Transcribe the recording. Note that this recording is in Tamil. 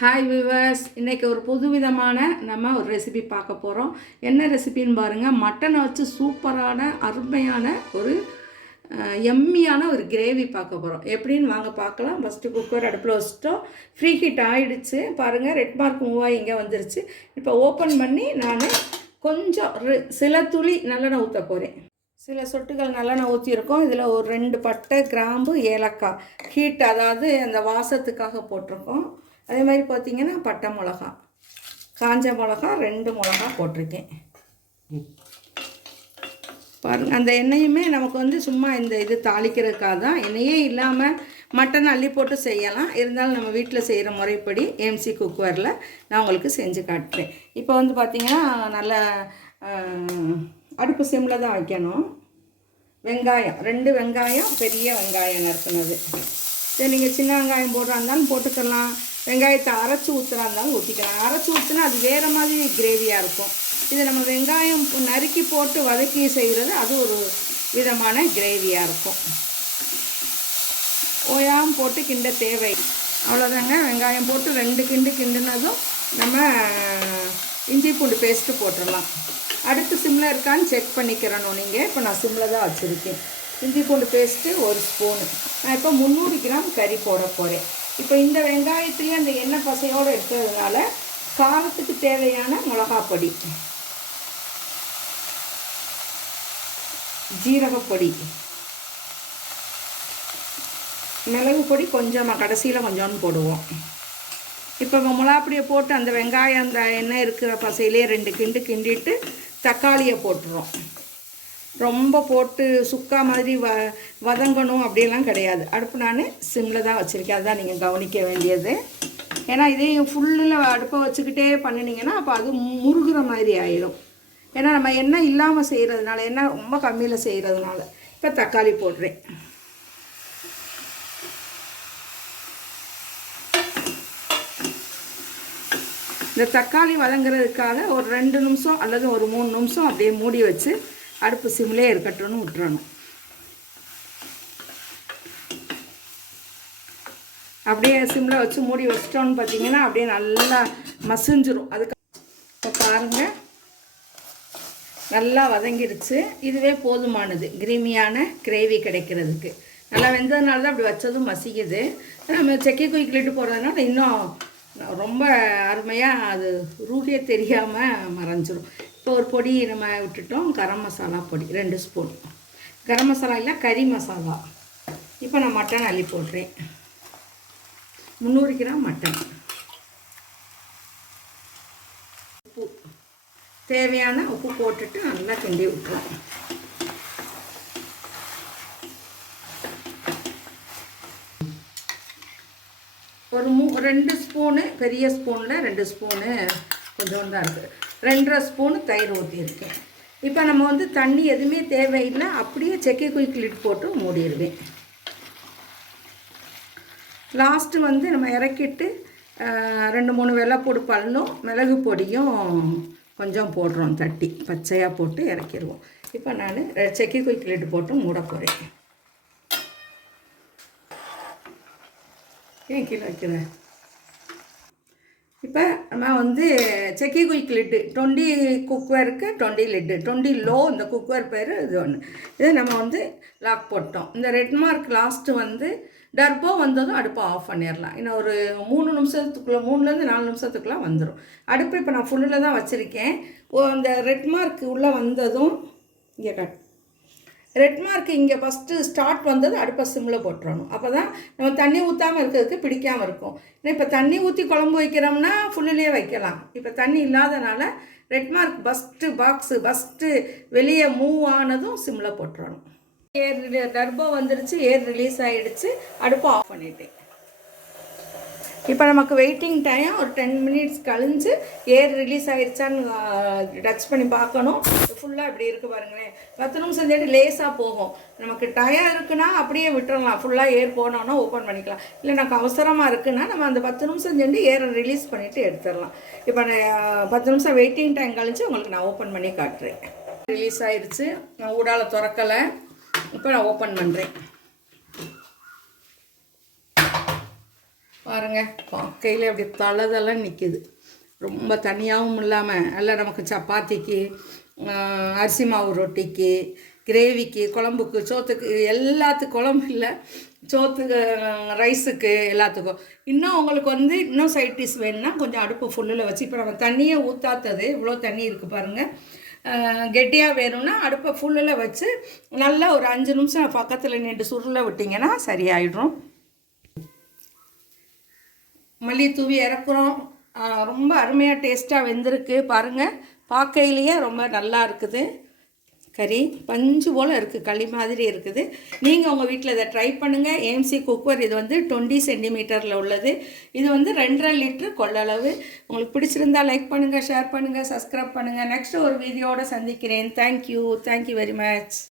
ஹாய் விவர்ஸ் இன்றைக்கி ஒரு புதுவிதமான நம்ம ஒரு ரெசிபி பார்க்க போகிறோம் என்ன ரெசிபின்னு பாருங்கள் மட்டனை வச்சு சூப்பரான அருமையான ஒரு எம்மியான ஒரு கிரேவி பார்க்க போகிறோம் எப்படின்னு வாங்க பார்க்கலாம். ஃபஸ்ட்டு குக்கர் அடுப்பில் வச்சுட்டோம். ஃப்ரீ ஹீட் ஆகிடுச்சு பாருங்கள் ரெட் மார்க் மூவாக இங்கே வந்துருச்சு. இப்போ ஓப்பன் பண்ணி நான் கொஞ்சம் சில துளி நல்லெண்ணெய் ஊற்ற போகிறேன் சில சொட்டுகள் நல்லெண்ணெய் ஊற்றிருக்கோம் இதில் ஒரு ரெண்டு பட்டை கிராம்பு ஏலக்காய். ஹீட் அதாவது அந்த வாசத்துக்காக போட்டிருக்கோம். அதே மாதிரி பார்த்தீங்கன்னா பட்டை மிளகா காஞ்ச மிளகா ரெண்டு மிளகா போட்டிருக்கேன். பாருங்க அந்த எண்ணெயுமே நமக்கு வந்து சும்மா இந்த இது தாளிக்கிறதுக்காக தான். எண்ணெயே இல்லாமல் மட்டன் அள்ளி போட்டு செய்யலாம். இருந்தாலும் நம்ம வீட்டில் செய்கிற முறைப்படி ஏம்சி குக்வேரில் நான் உங்களுக்கு செஞ்சு காட்டுறேன். இப்போ வந்து பார்த்திங்கன்னா நல்ல அடுப்பு சிம்மில் தான் வைக்கணும். வெங்காயம் ரெண்டு வெங்காயம் பெரிய வெங்காயம் நறுக்குனது. சரி நீங்கள் சின்ன வெங்காயம் போடுறா இருந்தாலும் போட்டுக்கலாம். வெங்காயத்தை அரைச்சி ஊற்றுறா இருந்தாலும் ஊற்றிக்கலாம் அரைச்சி ஊற்றினா அது வேறு மாதிரி கிரேவியாக இருக்கும். இது நம்ம வெங்காயம் நறுக்கி போட்டு வதக்கி செய்கிறது அது ஒரு விதமான கிரேவியாக இருக்கும். ஓயாமல் போட்டு கிண்ட தேவை. அவ்வளோதாங்க வெங்காயம் போட்டு ரெண்டு கிண்டு கிண்டுனதும் நம்ம இஞ்சி பூண்டு பேஸ்ட்டு போட்டுடலாம் அடுத்து சிம்மில் இருக்கான்னு செக் பண்ணிக்கிறணும் நீங்கள் இப்போ நான் சிம்மில் தான் வச்சுருக்கேன். இஞ்சி பூண்டு பேஸ்ட்டு ஒரு ஸ்பூனு நான் இப்போ முந்நூறு கிராம் கறி போட போகிறேன் இப்போ இந்த வெங்காயத்துலேயும் அந்த எண்ணெய் பசையோடு இருக்கிறதுனால காரத்துக்கு தேவையான மிளகாப்பொடி ஜீரகப்பொடி மிளகு பொடி கொஞ்சமாக கடைசியில் கொஞ்சோன்னு போடுவோம். இப்போ மிளகாப்பொடியை போட்டு அந்த வெங்காயம் அந்த எண்ணெய் இருக்கிற பசையிலே ரெண்டு கிண்டு கிண்டிட்டு தக்காளியை போட்டுறோம். ரொம்ப போட்டு சுக்கா மாதிரி வ வதங்கணும் அப்படிலாம் கிடையாது. அடுப்பு நான் சிம்மில் தான் வச்சுருக்கேன். அதுதான் நீங்கள் கவனிக்க வேண்டியது. ஏன்னா இதையும் ஃபுல்லில் அடுப்பை வச்சுக்கிட்டே பண்ணினீங்கன்னா அப்போ அது முருகிற மாதிரி ஆயிடும். ஏன்னா நம்ம எண்ணெய் இல்லாமல் செய்கிறதுனால எண்ணெய் ரொம்ப கம்மியில் செய்கிறதுனால இப்போ தக்காளி போடுறேன். இந்த தக்காளி வதங்குறதுக்காக ஒரு ரெண்டு நிமிஷம் அல்லது ஒரு மூணு நிமிஷம் அப்படியே மூடி வச்சு அடுப்பு சிம்லேயே இருக்கட்டும்னு விட்டுறணும். அப்படியே சிம்மில் வச்சு மூடி வச்சிட்டோன்னு பார்த்தீங்கன்னா அப்படியே நல்லா மசிஞ்சிரும். அதுக்கு இப்போ பாருங்கள் நல்லா வதங்கிடுச்சு இதுவே போதுமானது. கிரீமியான கிரேவி கிடைக்கிறதுக்கு. நல்லா வெந்ததுனால தான் அப்படி வச்சதும் மசிக்குது. நம்ம செக்கி குயிக்கிலிட்டு போகிறதுனால இன்னும் ரொம்ப அருமையாக அது ரூஹே தெரியாமல் மறைஞ்சிரும். இப்போ ஒரு பொடி நம்ம விட்டுட்டோம் கரம் மசாலா பொடி ரெண்டு ஸ்பூன். கரம் மசாலா இல்லை கறி மசாலா. இப்போ நான் மட்டன் அள்ளி போடுறேன். முந்நூறு கிராம் மட்டன். உப்பு. தேவையான உப்பு போட்டுட்டு நல்லா கிண்டி விட்டுரும் ஒரு மூ ரெண்டு ஸ்பூனு பெரிய ஸ்பூனில் ரெண்டு ஸ்பூனு கொஞ்சோண்டு தான் இருக்குது ரெண்டரை ஸ்பூனு தயிர் ஊற்றியிருக்கேன் இப்போ நம்ம வந்து தண்ணி எதுவுமே தேவையில்லை அப்படியே செக்கை குயிக் லிட் போட்டு மூடிடுவேன். லாஸ்ட்டு வந்து நம்ம இறக்கிட்டு ரெண்டு மூணு வெள்ளைப்பூடு பல்லும் மிளகு பொடியும் கொஞ்சம் போடுறோம் தட்டி பச்சையாக போட்டு இறக்கிடுவோம். இப்போ நான் செக்கி குயிக் லிட் போட்டு மூட போகிறேன் ஏன் கீழே வைக்கிறேன் இப்போ நம்ம வந்து செக்கி குயிக் லிட்டு டுவெண்ட்டி குக்வேருக்கு டுவெண்ட்டி லிட்டு டுவெண்ட்டி லோ இந்த குக்வேர் பேர் இது ஒன்று இதை நம்ம வந்து லாக் போட்டோம். இந்த ரெட் மார்க் லாஸ்ட்டு வந்து டர்போ வந்ததும் அடுப்பை ஆஃப் பண்ணிடலாம். இன்னும் ஒரு மூணு நிமிஷத்துக்குள்ளே மூணுலேருந்து நாலு நிமிஷத்துக்குள்ளே வந்துடும் அடுப்பு இப்போ நான் ஃபுல்லில் தான் வச்சுருக்கேன். ஓ அந்த ரெட் மார்க் உள்ளே வந்ததும் இங்கே கட் ரெட் மார்க் இங்கே ஃபஸ்ட்டு ஸ்டார்ட் வந்தது அடுப்பை சிம்மில் போட்டுறணும். அப்போ தான் நம்ம தண்ணி ஊற்றாமல் இருக்கிறதுக்கு பிடிக்காமல் இருக்கும். ஏன்னா இப்போ தண்ணி ஊற்றி குழம்பு வைக்கிறோம்னா ஃபுல்லுலேயே வைக்கலாம். இப்போ தண்ணி இல்லாதனால red mark first box first வெளியே மூவ் ஆனதும் சிம்மில் போட்டுறணும். ஏர் டர்போ வந்துருச்சு ஏர் ரிலீஸ் ஆகிடுச்சு அடுப்பை ஆஃப் பண்ணிட்டேன். இப்போ நமக்கு வெயிட்டிங் டைம் ஒரு டென் மினிட்ஸ் கழிஞ்சு ஏர் ரிலீஸ் ஆயிடுச்சான்னு டச் பண்ணி பார்க்கணும். ஃபுல்லாக இப்படி இருக்குது பாருங்களேன். பத்து நிமிஷம் செஞ்சுட்டு லேசாக போகும். நமக்கு டயம் இருக்குன்னா அப்படியே விட்டுறலாம். ஃபுல்லாக ஏர் போனோன்னா ஓப்பன் பண்ணிக்கலாம். இல்லை நமக்கு அவசரமாக இருக்குன்னா நம்ம அந்த பத்து நிமிஷம் செஞ்சு ஏரை ரிலீஸ் பண்ணிவிட்டு எடுத்துடலாம். இப்போ நான் பத்து நிமிஷம் வெயிட்டிங் டைம் கழிச்சு உங்களுக்கு நான் ஓப்பன் பண்ணி காட்டுறேன். ரிலீஸ் ஆயிடுச்சு நான் ஊடால திறக்கலை. இப்போ நான் ஓப்பன் பண்ணுறேன் பாருங்க கையில் அப்படி தளதெல்லாம் நிற்கிது ரொம்ப தனியாகவும் இல்லாமல் நல்லா நமக்கு சப்பாத்திக்கு அரிசி மாவு ரொட்டிக்கு கிரேவிக்கு குழம்புக்கு சோத்துக்கு எல்லாத்துக்கும் குழம்பு இல்லை. சோத்துக்கு ரைஸுக்கு எல்லாத்துக்கும். இன்னும் உங்களுக்கு வந்து இன்னும் சைட் டிஷ் வேணும்னா கொஞ்சம் அடுப்பு ஃபுல்லில் வச்சு இப்போ நம்ம தண்ணியை ஊற்றாத்தது இவ்வளோ தண்ணி இருக்குது பாருங்கள் கெட்டியாக வேணும்னா அடுப்பை ஃபுல்லில் வச்சு நல்லா ஒரு அஞ்சு நிமிஷம் பக்கத்தில் நின்று சுருள விட்டிங்கன்னா சரியாயிடும். மல்லி தூவி இறக்குறோம். ரொம்ப அருமையாக டேஸ்ட்டாக வெந்திருக்கு. பாருங்கள் பார்க்கையிலேயே ரொம்ப நல்லா இருக்குது. கறி பஞ்சு போல் இருக்குது களி மாதிரி இருக்குது. நீங்கள் உங்கள் வீட்டில் இதை ட்ரை பண்ணுங்கள் ஏஎம்சி குக்கர் இது வந்து டுவெண்ட்டி சென்டிமீட்டரில் உள்ளது. இது வந்து ரெண்டரை லிட்ரு கொள்ளளவு. உங்களுக்கு பிடிச்சிருந்தா லைக் பண்ணுங்கள் ஷேர் பண்ணுங்கள் சப்ஸ்கிரைப் பண்ணுங்கள் நெக்ஸ்ட் ஒரு வீடியோட சந்திக்கிறேன். Thank you thank you very much